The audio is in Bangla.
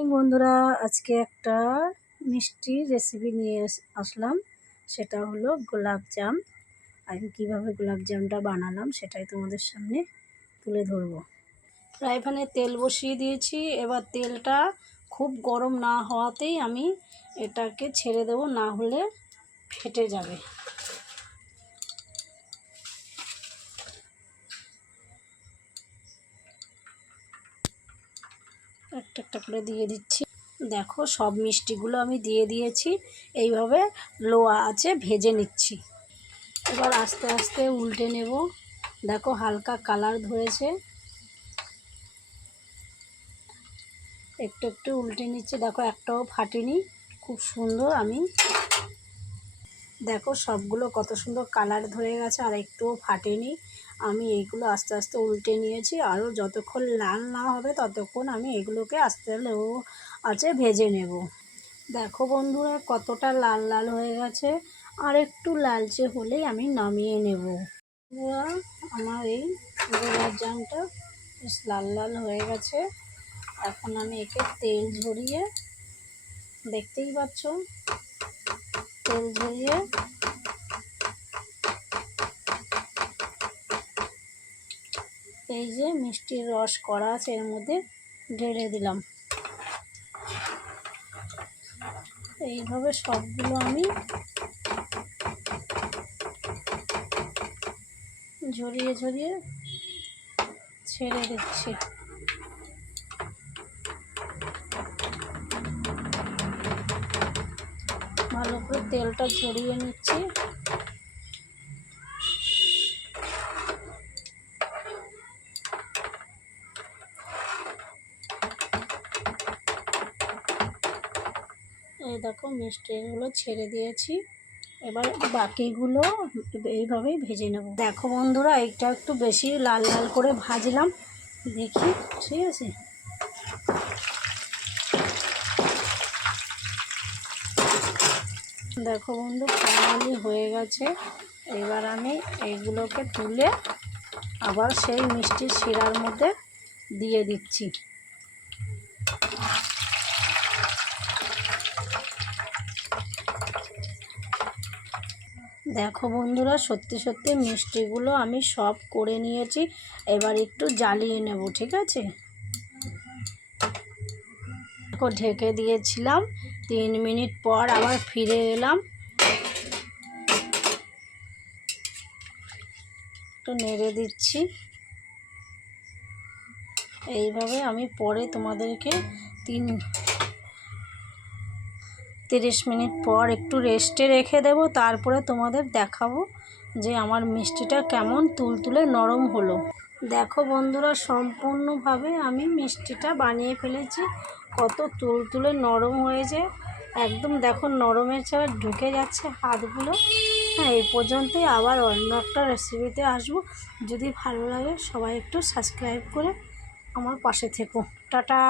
এই বন্ধুরা আজকে একটা মিষ্টি রেসিপি নিয়ে আস- আসলাম। সেটা হলো গোলাপ জাম। আমি কীভাবে গোলাপ জামটা বানালাম সেটাই তোমাদের সামনে তুলে ধরবো। ফ্রাই প্যানে তেল বসিয়ে দিয়েছি। এবার তেলটা খুব গরম না হওয়াতেই আমি এটাকে ছেড়ে দেবো, না হলে ফেটে যাবে। একটা একটা করে দিয়ে দিচ্ছি। দেখো, সব মিষ্টিগুলো আমি দিয়ে দিয়েছি। এইভাবে লোয়া আছে, ভেজে নিচ্ছি। এবার আস্তে আস্তে উল্টে নেব। দেখো, হালকা কালার ধরেছে। একটু একটু উল্টে নিচ্ছে। দেখো, একটাও ফাটেনি। খুব সুন্দর আমি দেখো সবগুলো কত সুন্দর কালার ধরে গেছে, আর একটুও ফাটেনি। আমি এইগুলো আস্তে আস্তে উল্টে নিয়েছি, আরও যতক্ষণ লাল না হবে ততক্ষণ আমি এগুলোকে আস্তে লো আছে ভেজে নেব। দেখো বন্ধুরা, কতটা লাল লাল হয়ে গেছে, আর একটু লালচে হলেই আমি নামিয়ে নেব। আমার এই গোলাপ জামটা বেশ লাল লাল হয়ে গেছে। এখন আমি একে তেল ঝরিয়ে, দেখতেই পাচ্ছ তেল ঝরিয়ে এই যে মিষ্টির রস করা আছে, এর মধ্যে ঢেলে দিলাম। এইভাবে সবগুলো আমি ঝরিয়ে ঝরিয়ে ছেড়ে দিচ্ছি। ভালো করে তেলটা ঝরিয়ে নিচ্ছি। এই দেখো মিষ্টিগুলো ছেড়ে দিয়েছি। এবার বাকিগুলো এইভাবেই ভেজে নেব। দেখো বন্ধুরা, এইটা একটু বেশি লাল লাল করে ভাজলাম। দেখি, ঠিক আছে? দেখো বন্ধু ফাইনালি হয়ে গেছে। এবার আমি এইগুলোকে তুলে আবার সেই মিষ্টির শিরার মধ্যে দিয়ে দিচ্ছি। দেখো বন্ধুরা, সত্যি সত্যি মিষ্টিগুলো আমি সব করে নিয়েছি। এবার একটু জ্বালিয়ে নেব, ঠিক আছে? ঢেকে দিয়েছিলাম। তিন মিনিট পর আবার ফিরে এলাম। একটু নেড়ে দিচ্ছি। এইভাবে আমি পরে তোমাদেরকে তিন, তিরিশ মিনিট পর একটু রেস্টে রেখে দেব, তারপরে তোমাদের দেখাবো যে আমার মিষ্টিটা কেমন তুলতুলে নরম হলো। দেখো বন্ধুরা, সম্পূর্ণভাবে আমি মিষ্টিটা বানিয়ে ফেলেছি। কত তুলতুলে নরম হয়েছে একদম দেখো নরমের ছাড়া ঢুকে যাচ্ছে হাতগুলো। হ্যাঁ এই পর্যন্তই আবার অন্য একটা রেসিপিতে আসব। যদি ভালো লাগে সবাই একটু সাবস্ক্রাইব করে আমার পাশে থেকো। টাটা!